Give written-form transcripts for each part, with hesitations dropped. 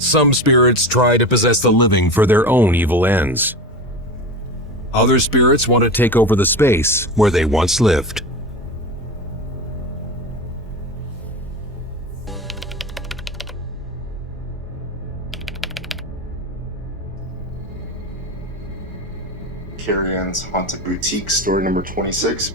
Some spirits try to possess the living for their own evil ends. Other spirits want to take over the space where they once lived. Carrie Ann's Haunted Boutique, story number 26.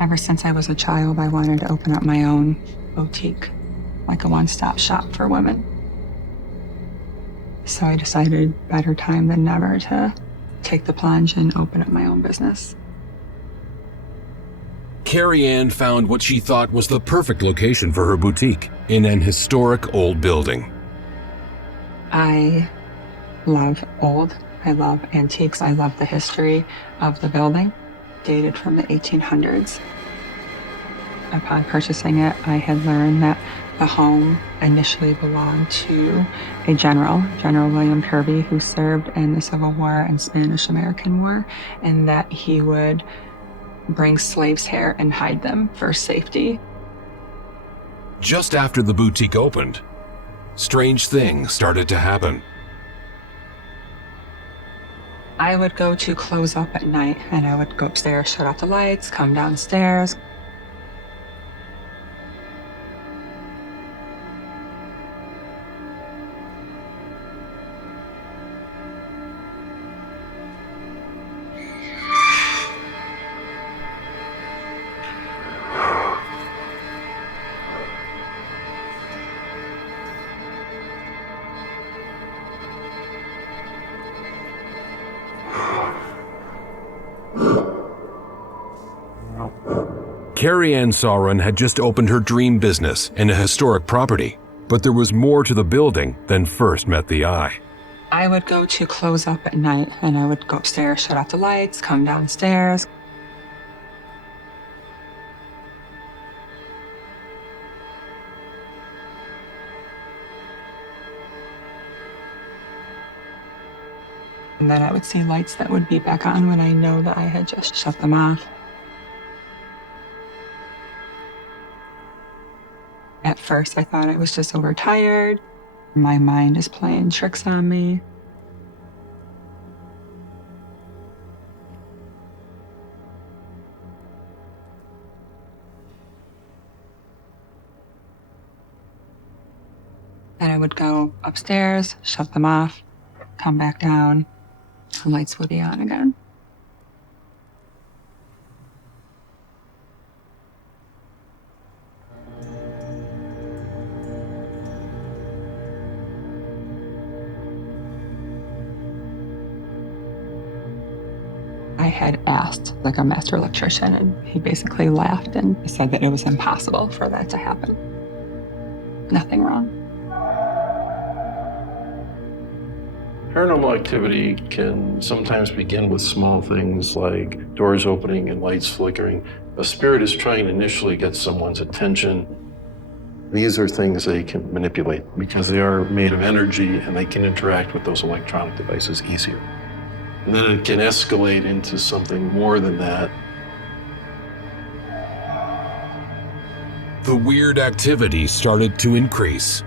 Ever since I was a child, I wanted to open up my own boutique, like a one-stop shop for women. So I decided better time than never to take the plunge and open up my own business. Carrie Ann found what she thought was the perfect location for her boutique in an historic old building. I love old. I love antiques. I love the history of the building, dated from the 1800s. Upon purchasing it, I had learned that the home initially belonged to a General William Kirby, who served in the Civil War and Spanish-American War, and that he would bring slaves here and hide them for safety. Just after the boutique opened, strange things started to happen. I would go to close up at night, and I would go upstairs, shut off the lights, come downstairs. Carrie Ann Sauron had just opened her dream business in a historic property, but there was more to the building than first met the eye. I would go to close up at night, and I would go upstairs, shut off the lights, come downstairs. And then I would see lights that would be back on when I know that I had just shut them off. At first, I thought I was just overtired. My mind is playing tricks on me. Then I would go upstairs, shut them off, come back down, the lights would be on again. I had asked like a master electrician, and he basically laughed and said that it was impossible for that to happen. Nothing wrong. Paranormal activity can sometimes begin with small things like doors opening and lights flickering. A spirit is trying to initially get someone's attention. These are things they can manipulate because they are made of energy and they can interact with those electronic devices easier. And then it can escalate into something more than that. The weird activity started to increase.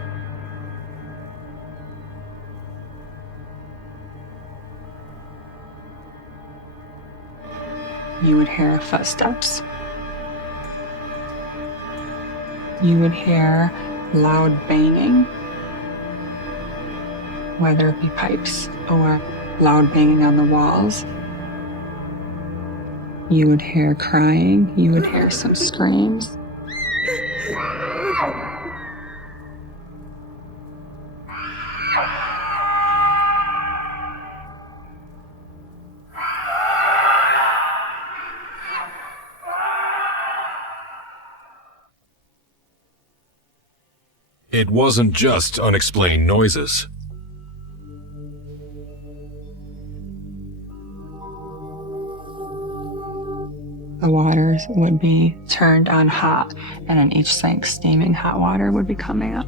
You would hear footsteps. You would hear loud banging, whether it be pipes or loud banging on the walls. You would hear crying. You would hear some screams. It wasn't just unexplained noises. The waters would be turned on hot, and in each sink, steaming hot water would be coming up.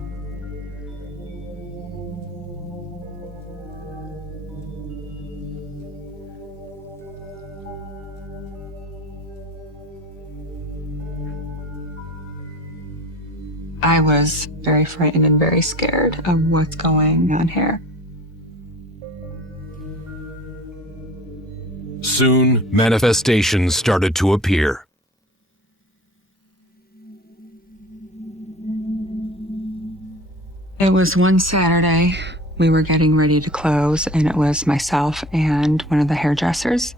I was very frightened and very scared of what's going on here. Soon, manifestations started to appear. It was one Saturday. We were getting ready to close, and it was myself and one of the hairdressers.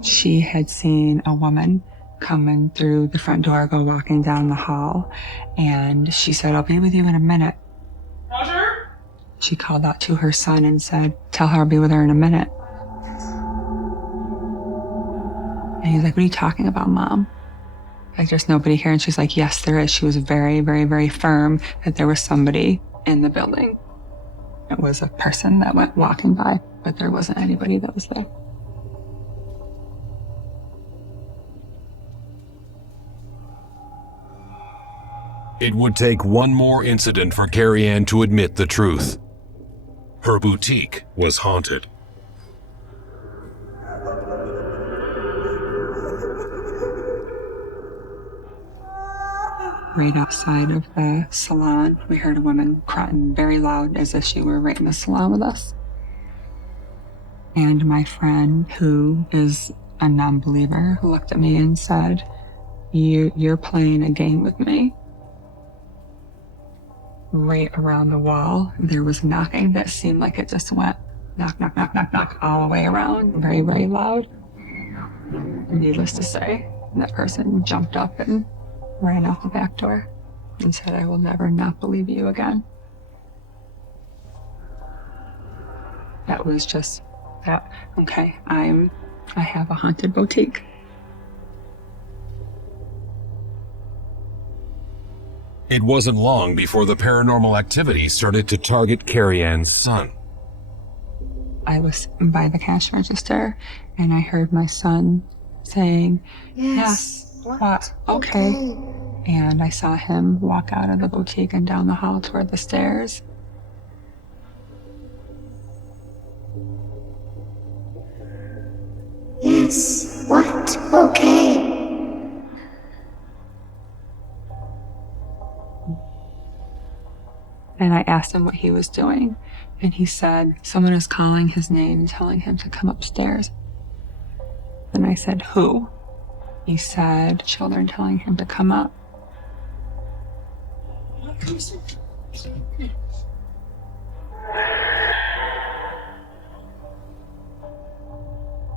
She had seen a woman coming through the front door, go walking down the hall, and she said, "I'll be with you in a minute." Roger? She called out to her son and said, "Tell her I'll be with her in a minute." And he's like, "What are you talking about, Mom? Like, there's nobody here." And she's like, "Yes, there is." She was very, very, very firm that there was somebody in the building. It was a person that went walking by, but there wasn't anybody that was there. It would take one more incident for Carrie Ann to admit the truth. Her boutique was haunted. Right outside of the salon, we heard a woman crying very loud as if she were right in the salon with us. And my friend, who is a non-believer, looked at me and said, You're playing a game with me." Right around the wall, there was knocking that seemed like it just went knock, knock, knock, knock, knock all the way around, very, very loud. Needless to say, that person jumped up and ran out the back door and said, "I will never not believe you again." That was just that, okay, I have a haunted boutique. It wasn't long before the paranormal activity started to target Carrie Ann's son. I was by the cash register and I heard my son saying, "Yes, what? Okay." And I saw him walk out of the boutique and down the hall toward the stairs. Yes, what? Okay. And I asked him what he was doing. And he said, "Someone is calling his name and telling him to come upstairs." And I said, "Who?" He said, "Children telling him to come up."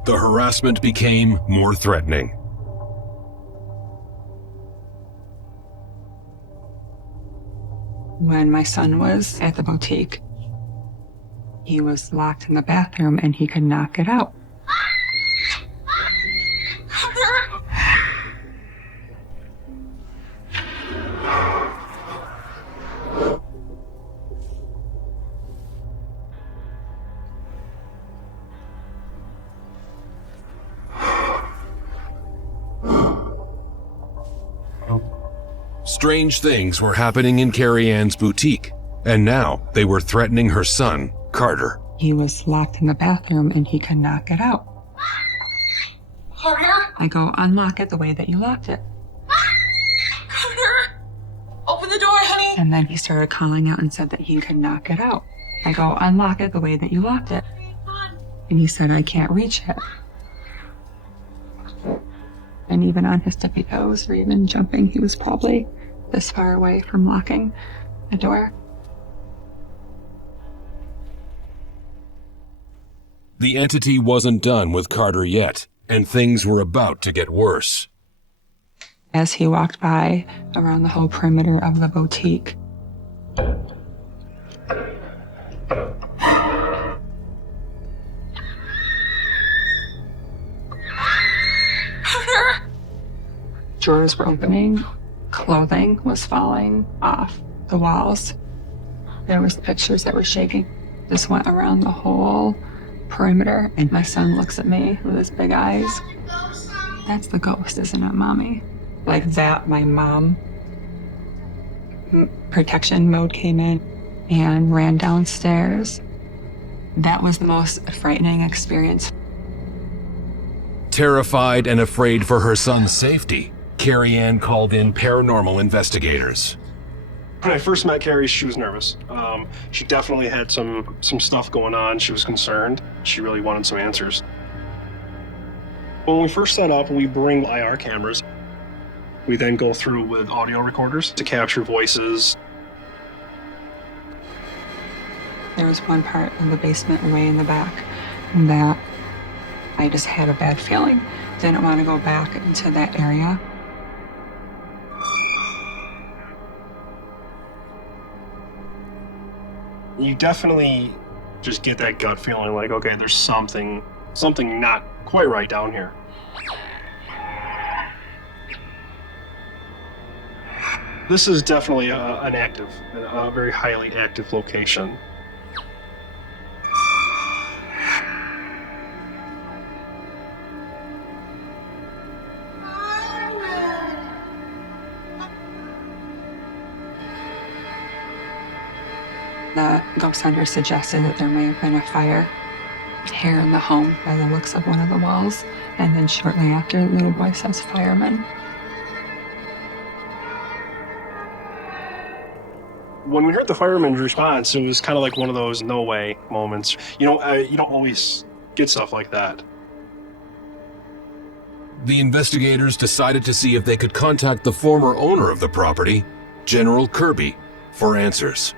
The harassment became more threatening. When my son was at the boutique, he was locked in the bathroom and he could not get out. Strange things were happening in Carrie Ann's boutique, and now they were threatening her son, Carter. He was locked in the bathroom and he could not get out. Carter? I go, "Unlock it the way that you locked it." Carter? Open the door, honey. And then he started calling out and said that he could not get out. I go, "Unlock it the way that you locked it." And he said, "I can't reach it." And even on his tippy toes or even jumping, he was probably this far away from locking the door. The entity wasn't done with Carter yet, and things were about to get worse. As he walked by around the whole perimeter of the boutique, drawers were opening, clothing was falling off the walls. There was pictures that were shaking. This went around the whole perimeter, and my son looks at me with his big eyes. That's the ghost, isn't it, Mommy? Like that, my mom, protection mode came in and ran downstairs. That was the most frightening experience. Terrified and afraid for her son's safety, Carrie Ann called in paranormal investigators. When I first met Carrie, she was nervous. She definitely had some stuff going on. She was concerned. She really wanted some answers. When we first set up, we bring IR cameras. We then go through with audio recorders to capture voices. There was one part in the basement way in the back that I just had a bad feeling. Didn't want to go back into that area. You definitely just get that gut feeling like, okay, there's something not quite right down here. This is definitely a very highly active location. The ghost hunter suggested that there may have been a fire here in the home by the looks of one of the walls. And then shortly after, the little boy says fireman. When we heard the fireman's response, it was kind of like one of those no way moments. You don't always get stuff like that. The investigators decided to see if they could contact the former owner of the property, General Kirby, for answers.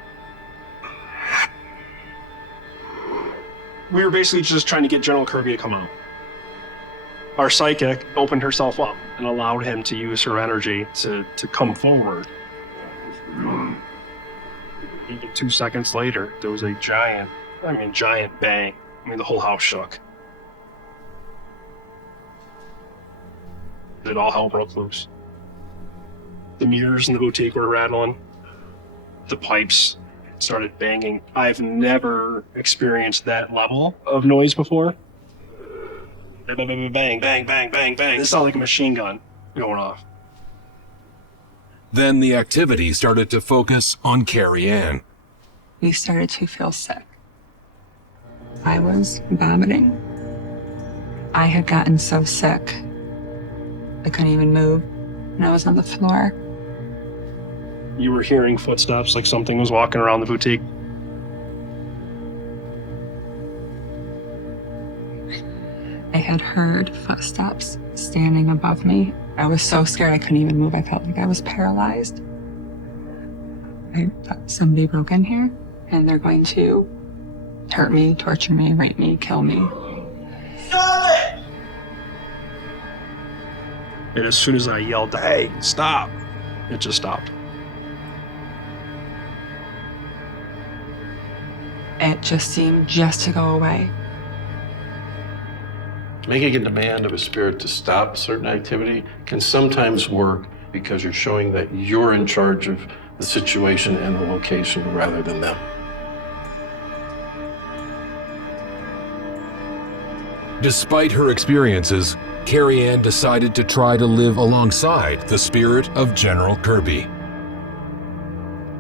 We were basically just trying to get General Kirby to come out. Our psychic opened herself up and allowed him to use her energy to come forward. Even 2 seconds later, there was a giant bang. The whole house shook. It all hell broke loose. The mirrors in the boutique were rattling. The pipes started banging. I've never experienced that level of noise before. Bang, bang, bang, bang, bang, bang. It sounded like a machine gun going off. Then the activity started to focus on Carrie Ann. We started to feel sick. I was vomiting. I had gotten so sick, I couldn't even move, and I was on the floor. You were hearing footsteps, like something was walking around the boutique. I had heard footsteps standing above me. I was so scared I couldn't even move. I felt like I was paralyzed. I thought somebody broke in here and they're going to hurt me, torture me, rape me, kill me. And as soon as I yelled, "Hey, stop!" it just stopped. It just seemed just to go away. Making a demand of a spirit to stop certain activity can sometimes work because you're showing that you're in charge of the situation and the location rather than them. Despite her experiences, Carrie Ann decided to try to live alongside the spirit of General Kirby.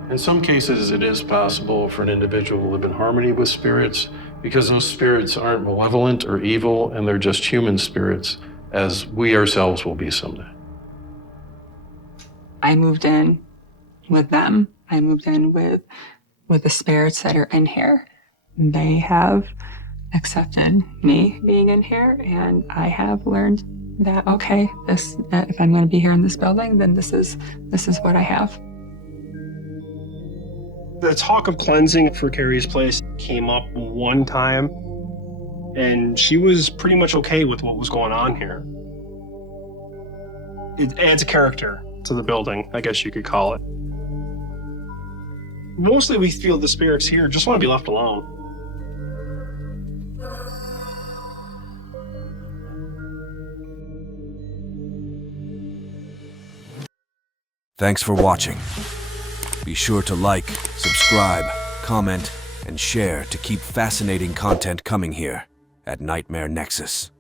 In some cases, it is possible for an individual to live in harmony with spirits because those spirits aren't malevolent or evil, and they're just human spirits, as we ourselves will be someday. I moved in with them. I moved in with the spirits that are in here. They have accepted me being in here, and I have learned that, okay, that if I'm going to be here in this building, then this is what I have. The talk of cleansing for Carrie's place came up one time, and she was pretty much okay with what was going on here. It adds a character to the building, I guess you could call it. Mostly we feel the spirits here just want to be left alone. Thanks for watching. Be sure to like, subscribe, comment, and share to keep fascinating content coming here. at Nightmare Nexus.